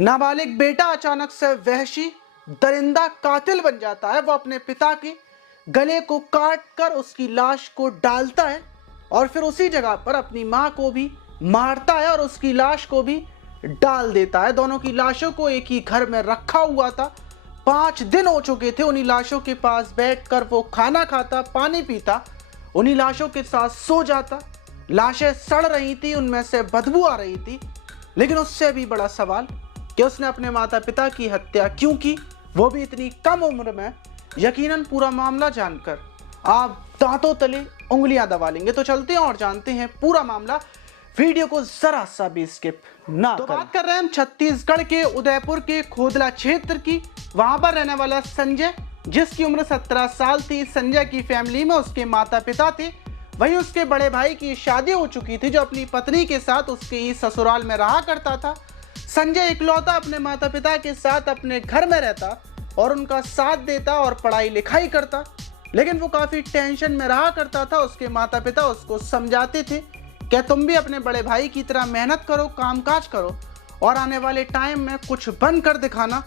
नाबालिग बेटा अचानक से वहशी दरिंदा कातिल बन जाता है। वो अपने पिता के गले को काट कर उसकी लाश को डालता है और फिर उसी जगह पर अपनी मां को भी मारता है और उसकी लाश को भी डाल देता है। दोनों की लाशों को एक ही घर में रखा हुआ था। 5 दिन हो चुके थे। उन्हीं लाशों के पास बैठकर वो खाना खाता, पानी पीता, उन्हीं लाशों के साथ सो जाता। लाशें सड़ रही थी, उनमें से बदबू आ रही थी। लेकिन उससे भी बड़ा सवाल कि उसने अपने माता पिता की हत्या क्यों की, वो भी इतनी कम उम्र में। यकीनन पूरा मामला जानकर आप दांतों तले उंगलियां दबा लेंगे। तो चलते हैं और जानते हैं पूरा मामला। वीडियो को जरा सा भी स्किप ना करें। बात कर रहे हैं हम छत्तीसगढ़ के उदयपुर के खोदला क्षेत्र की। वहां पर रहने वाला संजय, जिसकी उम्र 17 साल थी। संजय की फैमिली में उसके माता पिता थे, वहीं उसके बड़े भाई की शादी हो चुकी थी, जो अपनी पत्नी के साथ उसके ही ससुराल में रहा करता था। संजय इकलौता अपने माता पिता के साथ अपने घर में रहता और उनका साथ देता और पढ़ाई लिखाई करता। लेकिन वो काफ़ी टेंशन में रहा करता था। उसके माता पिता उसको समझाते थे कि तुम भी अपने बड़े भाई की तरह मेहनत करो, कामकाज करो और आने वाले टाइम में कुछ बन कर दिखाना।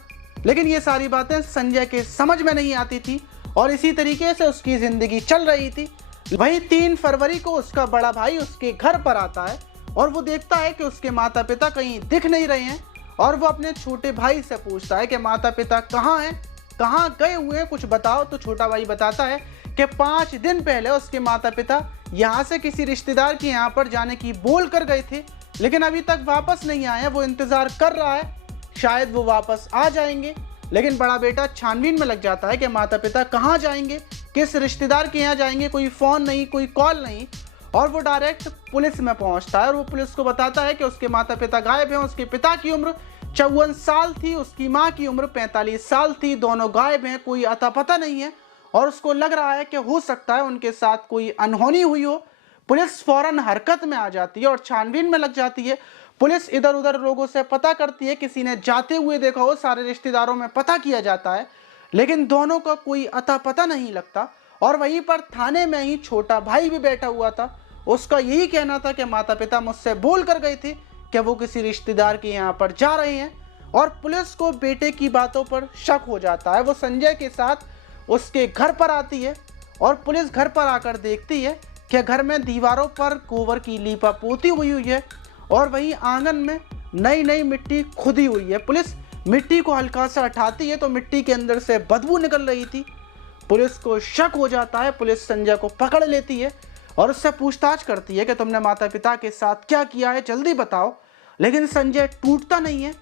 लेकिन ये सारी बातें संजय के समझ में नहीं आती थी और इसी तरीके से उसकी ज़िंदगी चल रही थी। वहीं 3 फरवरी को उसका बड़ा भाई उसके घर पर आता है और वो देखता है कि उसके माता पिता कहीं दिख नहीं रहे हैं और वो अपने छोटे भाई से पूछता है कि माता पिता कहाँ हैं, कहाँ गए हुए हैं, कुछ बताओ। तो छोटा भाई बताता है कि 5 दिन पहले उसके माता पिता यहाँ से किसी रिश्तेदार के यहाँ पर जाने की बोल कर गए थे, लेकिन अभी तक वापस नहीं आए हैं। वो इंतज़ार कर रहा है, शायद वो वापस आ जाएंगे। लेकिन बड़ा बेटा छानबीन में लग जाता है कि माता पिता कहाँ जाएंगे, किस रिश्तेदार के यहाँ जाएंगे। कोई फ़ोन नहीं, कोई कॉल नहीं, और वो डायरेक्ट पुलिस में पहुँचता है और वो पुलिस को बताता है कि उसके माता पिता गायब हैं। उसके पिता की उम्र 54 साल थी, उसकी माँ की उम्र 45 साल थी। दोनों गायब हैं, कोई अता पता नहीं है और उसको लग रहा है कि हो सकता है उनके साथ कोई अनहोनी हुई हो। पुलिस फौरन हरकत में आ जाती है और छानबीन में लग जाती है। पुलिस इधर उधर लोगों से पता करती है, किसी ने जाते हुए देखा हो, सारे रिश्तेदारों में पता किया जाता है, लेकिन दोनों का कोई अता पता नहीं लगता। और वहीं पर थाने में ही छोटा भाई भी बैठा हुआ था। उसका यही कहना था कि माता पिता मुझसे बोल कर गए थे कि वो किसी रिश्तेदार के यहाँ पर जा रहे हैं और पुलिस को बेटे की बातों पर शक हो जाता है। वो संजय के साथ उसके घर पर आती है और पुलिस घर पर आकर देखती है कि घर में दीवारों पर गोबर की लीपा पोती हुई है और वहीं आंगन में नई नई मिट्टी खुदी हुई है। पुलिस मिट्टी को हल्का सा हटाती है तो मिट्टी के अंदर से बदबू निकल रही थी। पुलिस को शक हो जाता है। पुलिस संजय को पकड़ लेती है और उससे पूछताछ करती है कि तुमने माता पिता के साथ क्या किया है, जल्दी बताओ। लेकिन संजय टूटता नहीं है,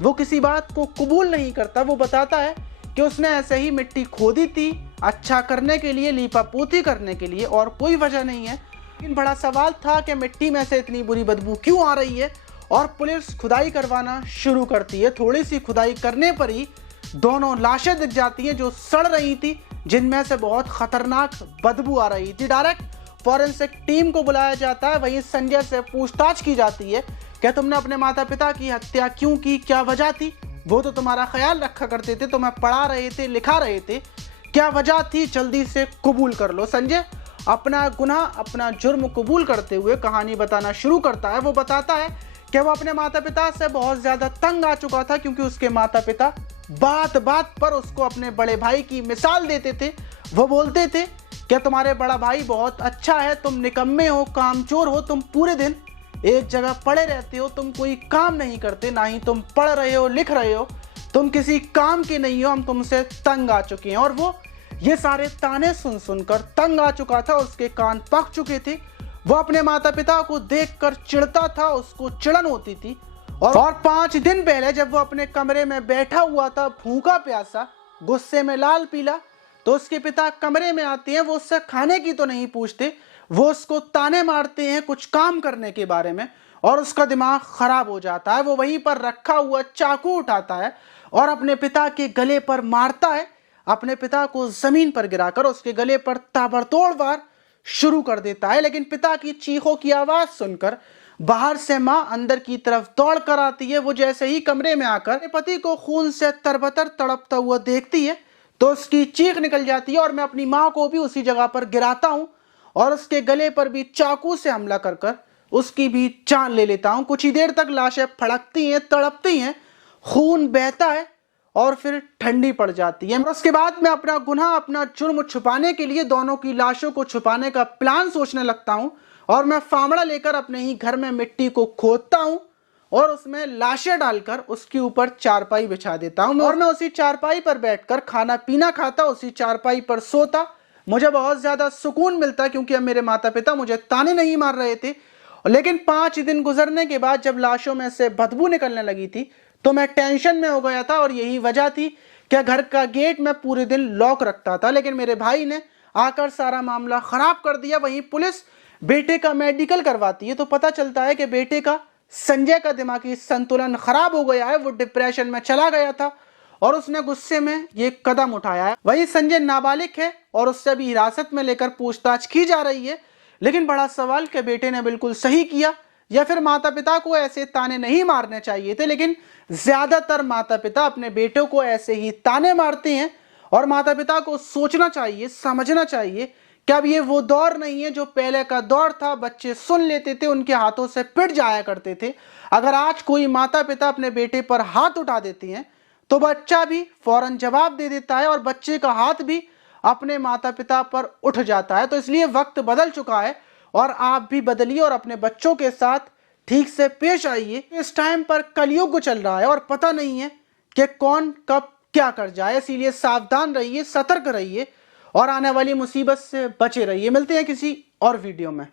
वो किसी बात को कबूल नहीं करता। वो बताता है कि उसने ऐसे ही मिट्टी खोदी थी, अच्छा करने के लिए, लीपा पोती करने के लिए, और कोई वजह नहीं है। लेकिन बड़ा सवाल था कि मिट्टी में से इतनी बुरी बदबू क्यों आ रही है और पुलिस खुदाई करवाना शुरू करती है। थोड़ी सी खुदाई करने पर ही दोनों लाशें दिख जाती हैं जो सड़ रही थी, जिनमें से बहुत खतरनाक बदबू आ रही थी। डायरेक्ट फॉरेंसिक टीम को बुलाया जाता है। वहीं संजय से पूछताछ की जाती है कि तुमने अपने माता पिता की हत्या क्यों की, क्या वजह थी, वो तो तुम्हारा ख्याल रखा करते थे, तुम्हें पढ़ा रहे थे, लिखा रहे थे, क्या वजह थी, जल्दी से कबूल कर लो। संजय अपना गुनाह, अपना जुर्म कबूल करते हुए कहानी बताना शुरू करता है। वो बताता है कि वो अपने माता पिता से बहुत ज़्यादा तंग आ चुका था, क्योंकि उसके माता पिता बात बात पर उसको अपने बड़े भाई की मिसाल देते थे। वो बोलते थे कि तुम्हारे बड़ा भाई बहुत अच्छा है, तुम निकम्मे हो, कामचोर हो, तुम पूरे दिन एक जगह पड़े रहते हो, तुम कोई काम नहीं करते, ना ही तुम पढ़ रहे हो, लिख रहे हो, तुम किसी काम के नहीं हो, हम तुमसे तंग आ चुके हैं। और वो ये सारे ताने सुन सुनकर तंग आ चुका था, उसके कान पक चुके थे। वो अपने माता पिता को देखकर चिढ़ता था, उसको चिढ़न होती थी। और 5 दिन पहले जब वो अपने कमरे में बैठा हुआ था, भूखा प्यासा, गुस्से में लाल पीला, तो उसके पिता कमरे में आते हैं। वो उससे खाने की तो नहीं पूछते, वो उसको ताने मारते हैं कुछ काम करने के बारे में, और उसका दिमाग खराब हो जाता है। वो वहीं पर रखा हुआ चाकू उठाता है और अपने पिता के गले पर मारता है। अपने पिता को जमीन पर गिराकर उसके गले पर ताबड़तोड़ वार शुरू कर देता है। लेकिन पिता की चीखों की आवाज सुनकर बाहर से मां अंदर की तरफ दौड़ कर आती है। वो जैसे ही कमरे में आकर अपने पति को खून से तरबतर तड़पता हुआ देखती है तो उसकी चीख निकल जाती है और मैं अपनी मां को भी उसी जगह पर गिराता हूं और उसके गले पर भी चाकू से हमला कर कर उसकी भी जान ले लेता हूं। कुछ ही देर तक लाशें फड़कती हैं, तड़पती हैं, खून बहता है और फिर ठंडी पड़ जाती है। और उसके बाद मैं अपना गुनाह, अपना जुर्म छुपाने के लिए दोनों की लाशों को छुपाने का प्लान सोचने लगता हूं और मैं फावड़ा लेकर अपने ही घर में मिट्टी को खोदता हूं और उसमें लाशें डालकर उसके ऊपर चारपाई बिछा देता हूं और मैं उसी चारपाई पर बैठकर खाना पीना खाता, उसी चारपाई पर सोता। मुझे बहुत ज्यादा सुकून मिलता क्योंकि अब मेरे माता पिता मुझे ताने नहीं मार रहे थे। लेकिन 5 दिन गुजरने के बाद जब लाशों में से बदबू निकलने लगी थी तो मैं टेंशन में हो गया था और यही वजह थी कि घर का गेट मैं पूरे दिन लॉक रखता था। लेकिन मेरे भाई ने आकर सारा मामला खराब कर दिया। वहीं पुलिस बेटे का मेडिकल करवाती है तो पता चलता है कि बेटे का, संजय का, दिमागी संतुलन खराब हो गया है, वो डिप्रेशन में चला गया था और उसने गुस्से में ये कदम उठाया है। वहीं संजय नाबालिग है और उससे भी हिरासत में लेकर पूछताछ की जा रही है। लेकिन बड़ा सवाल कि बेटे ने बिल्कुल सही किया या फिर माता पिता को ऐसे ताने नहीं मारने चाहिए थे। लेकिन ज्यादातर माता पिता अपने बेटों को ऐसे ही ताने मारते हैं और माता पिता को सोचना चाहिए, समझना चाहिए कि अब ये वो दौर नहीं है जो पहले का दौर था। बच्चे सुन लेते थे, उनके हाथों से पिट जाया करते थे। अगर आज कोई माता पिता अपने बेटे पर हाथ उठा देते हैं तो बच्चा भी फौरन जवाब दे देता है और बच्चे का हाथ भी अपने माता पिता पर उठ जाता है। तो इसलिए वक्त बदल चुका है और आप भी बदलिए और अपने बच्चों के साथ ठीक से पेश आइए। इस टाइम पर कलयुग चल रहा है और पता नहीं है कि कौन कब क्या कर जाए, इसीलिए सावधान रहिए, सतर्क रहिए और आने वाली मुसीबत से बचे रहिए। मिलते हैं किसी और वीडियो में।